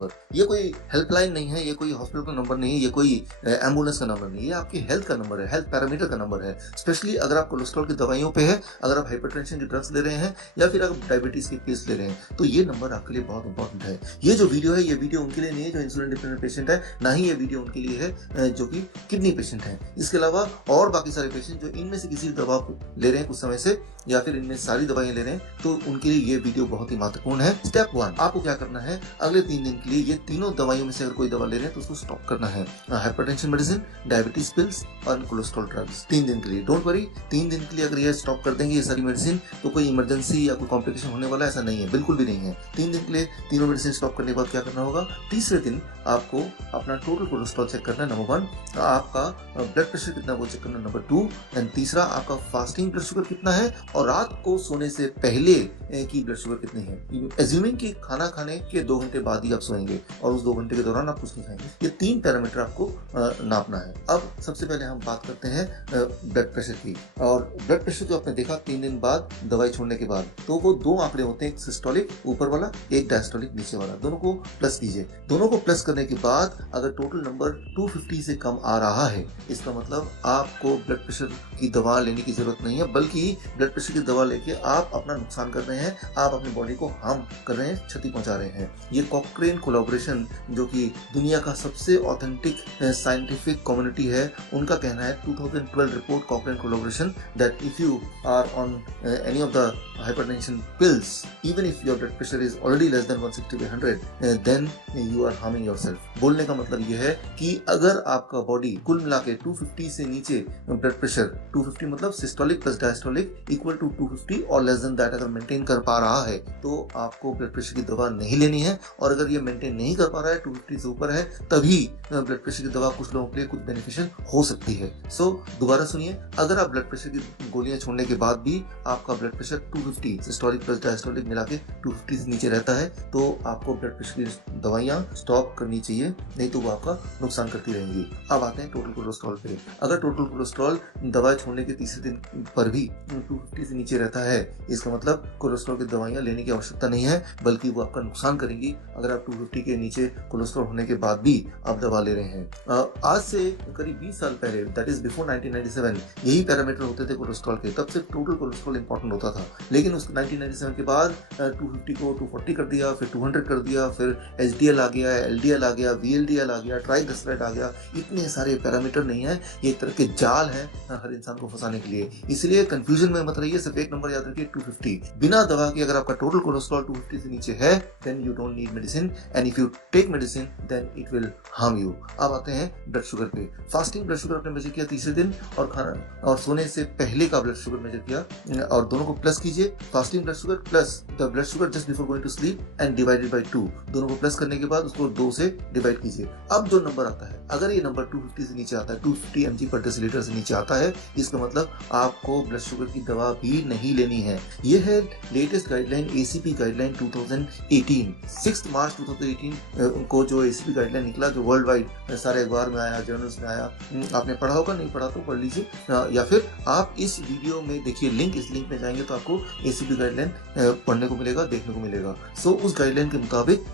ये कोई हेल्पलाइन नहीं है, ये कोई हॉस्पिटल का नंबर नहीं है, ये कोई एम्बुलेंस का नंबर नहीं है, ये आपकी हेल्थ का नंबर है, हेल्थ पैरामीटर का नंबर है। स्पेशली अगर आप कोलेस्ट्रॉल की दवाइयों पे है, अगर आप हाइपरटेंशन की ड्रग्स ले रहे हैं या फिर आप डायबिटीज की पिल्स ले रहे हैं, तो ये नंबर आपके लिए बहुत इंपॉर्टेंट है। ये जो वीडियो है, ये वीडियो उनके लिए नहीं है जो इंसुलिन डिपेंडेंट पेशेंट है, ना ही ये वीडियो उनके लिए है जो कि किडनी पेशेंट है। इसके अलावा और बाकी सारे पेशेंट जो इनमें से किसी दवा ले रहे हैं कुछ समय से, या फिर इनमें सारी दवाइयां ले रहे हैं, तो उनके लिए ये वीडियो बहुत ही महत्वपूर्ण है। स्टेप 1, आपको क्या करना है, अगले 3 दिन के लिए ये तीनों दवाइयों में से अगर कोई दवा ले रहे हैं तो उसको स्टॉप करना है। हाइपरटेंशन मेडिसिन, डायबिटीज पिल्स और कोलेस्ट्रॉल ड्रग्स 3 दिन के लिए। डोंट वरी, 3 दिन के लिए अगर ये स्टॉप कर देंगे ये सारी मेडिसिन, तो कोई इमरजेंसी या कोई कॉम्प्लिकेशन होने वाला ऐसा नहीं है, बिल्कुल भी नहीं है। 3 दिन के लिए तीनों मेडिसिन स्टॉप करने के बाद क्या करना होगा, तीसरे दिन आपको अपना टोटल कोलेस्ट्रॉल चेक करना है, नंबर 1। आपका ब्लड प्रेशर कितना वो चेक करना, नंबर 2। एंड तीसरा, आपका फास्टिंग ब्लड शुगर कितना है और रात को सोने से पहले की ब्लड शुगर कितनी है। एज्यूमिंग कि खाना खाने के 2 घंटे बाद ही आप सोएंगे और उस 2 घंटे के दौरान आप कुछ नहीं खाएंगे। ये 3 पैरामीटर आपको नापना है। अब सबसे पहले हम बात करते हैं ब्लड प्रेशर की। और ब्लड प्रेशर जो आपने देखा 3 दिन बाद दवाई छोड़ने के बाद, तो वो 2 आंकड़े होते हैं, एक सिस्टोलिक ऊपर वाला, एक डायस्टोलिक नीचे वाला। दोनों को प्लस कीजिए। दोनों को प्लस करने के बाद अगर टोटल नंबर 250 से कम आ रहा है, इसका मतलब आपको ब्लड प्रेशर की दवा लेने की जरूरत नहीं है, बल्कि ब्लड प्रेशर की दवा लेके आप अपना नुकसान कर रहे हैं, आप अपनी बॉडी को हार्म कर रहे हैं, क्षति पहुंचा रहे हैं। ये कॉक्रेन कोलैबोरेशन, जो कि दुनिया का सबसे ऑथेंटिक साइंटिफिक कम्युनिटी है, उनका कहना है 2012 report Cochrane collaboration that if you are on any of the hypertension pills, even if your blood pressure is already less than 160/100, then you are harming yourself। बोलने का मतलब ये है कि अगर आपका बॉडी कुल मिला के 250 से नीचे ब्लड प्रेशर, 250 मतलब systolic plus diastolic equal to 250 और लेस देन दैट अगर मेंटेन कर पा रहा है, तो आपको ब्लड प्रेशर की दवा नहीं लेनी है। और अगर ये मेंटेन नहीं कर पा रहा है, 250 से ऊपर है, तभी ब्लड प्रेशर की दवा कुछ लोगों के लिए कुछ बेनिफिशियल हो सकती है। सो दोबारा सुनिए, अगर आप ब्लड प्रेशर की गोलियां छोड़ने के बाद भी आपका blood pressure 250 systolic plus diastolic मिला के 250 से नीचे रहता है, तो आपको ब्लड प्रेशर की दवाइयां स्टॉप करनी चाहिए, नहीं तो वो आपका नुकसान करती रहेंगी। अब आते हैं टोटल कोलेस्ट्रॉल पे। अगर टोटल कोलेस्ट्रॉल दवाई छोड़ने के तीसरे दिन पर भी 250 से नीचे रहता है, इसका मतलब कोलेस्ट्रॉल की दवाइयां लेने की आवश्यकता नहीं है, बल्कि वो आपका नुकसान करेंगी। अगर आप 250 के नीचे कोलेस्ट्रॉल होने के बाद भी आप दवा ले रहे हैं। आज से करीब 20 साल पहले, दैट इज बिफोर 1997, यही पैरामीटर होते थे कोलेस्ट्रॉल के, तब सिर्फ टोटल कोलेस्ट्रॉल इंपॉर्टेंट होता था। लेकिन उस 1997 के बाद 250 को 240 कर दिया, फिर 200 कर दिया, फिर HDL आ गया, LDL आ गया, VLDL आ गया, ट्राइग्लिसराइड आ गया। इतने सारे पैरामीटर नहीं है, ये एक तरह के जाल हैं हर इंसान को फंसाने के लिए। इसलिए कंफ्यूजन में मत रहिए, सिर्फ एक नंबर याद रखिए, 250। बिना दवा के अगर आपका टोटल कोलेस्ट्रॉल 250 से नीचे है, then you don't need medicine, and if you take medicine then it will harm you. अब आते हैं ब्लड शुगर पे। फास्टिंग ब्लड शुगर आपने मेजर किया तीसरे दिन, और खाना और सोने से पहले का ब्लड शुगर मेजर किया, और दोनों को प्लस कीजिए। Fasting blood sugar plus the blood sugar just before going to sleep and divided by 2, दोनों को प्लस करने के बाद उसको 2 से डिवाइड कीजिए। अब जो नंबर आता है, अगर ये नंबर 250 से नीचे आता है, 250 mg पर डेसीलीटर से नीचे आता है, इसका मतलब आपको ब्लड शुगर की दवा भी नहीं लेनी है। ये है लेटेस्ट गाइडलाइन, ACP गाइडलाइन 2018, 6 मार्च 2018 को जो ACP गाइडलाइन निकला, जो वर्ल्ड वाइड सारे अखबार में आया, जर्नल्स में आया। आपने पढ़ा होगा, नहीं पढ़ा तो पढ़ लीजिए, या फिर आप इस वीडियो में देखिए लिंक, इस लिंक में जाएंगे तो आपको ACP गाइडलाइन पढ़ने को मिलेगा, देखने को मिलेगा। सो उस गाइडलाइन के मुताबिक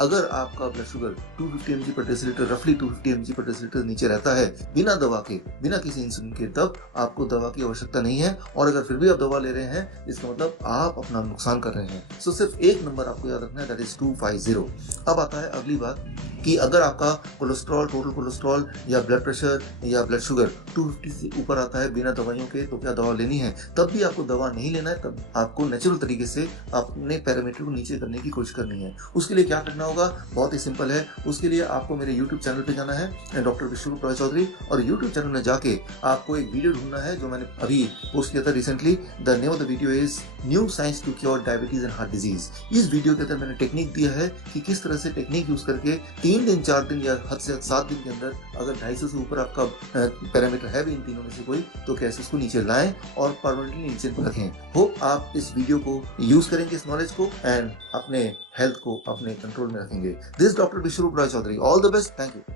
अगर आपका ब्लड शुगर 250 mg पर डेसीलीटर, रफली 250 mg पर डेसीलीटर नीचे रहता है, बिना दवा के, बिना किसी इंसुलिन के, तब आपको दवा की आवश्यकता नहीं है। और अगर फिर भी आप दवा ले रहे हैं, इसका मतलब आप अपना नुकसान कर रहे हैं। सो सिर्फ एक नंबर आपको याद रखना है, दैट इज 250। अब आता है अगली बात कि अगर आपका कोलेस्ट्रॉल, टोटल कोलेस्ट्रॉल या ब्लड प्रेशर या ब्लड शुगर 250 से ऊपर आता है बिना दवाइयों के, तो क्या दवा लेनी है? तब भी आपको दवा नहीं लेना है, तब आपको नेचुरल तरीके से अपने पैरामीटर को नीचे करने की कोशिश करनी है। उसके लिए क्या करना होगा? बहुत ही सिंपल है। उसके लिए आपको मेरे YouTube चैनल पे जाना है, डॉक्टर विश्वरूप रॉय चौधरी, और YouTube चैनल में जाके आपको एक वीडियो ढूंढना है जो मैंने अभी पोस्ट किया था recently. The name of the video is new science to cure diabetes and heart disease. इस वीडियो के अंदर मैंने टेक्निक दिया है कि किस तरह से टेक्निक यूज करके 3 दिन 4 दिन या हद से 7 दिन के अंदर अगर 250 से ऊपर आपका पैरामीटर है भी इन तीनों में से कोई, तो कैसे उसको नीचे लाएं और परमानेंटली नीचे रखें। होप आप इस वीडियो को यूज करेंगे, इस नॉलेज को, एंड अपने हेल्थ को अपने कंट्रोल में रखेंगे। This doctor Vishwaroop Roy Chowdhury, all the best, thank you.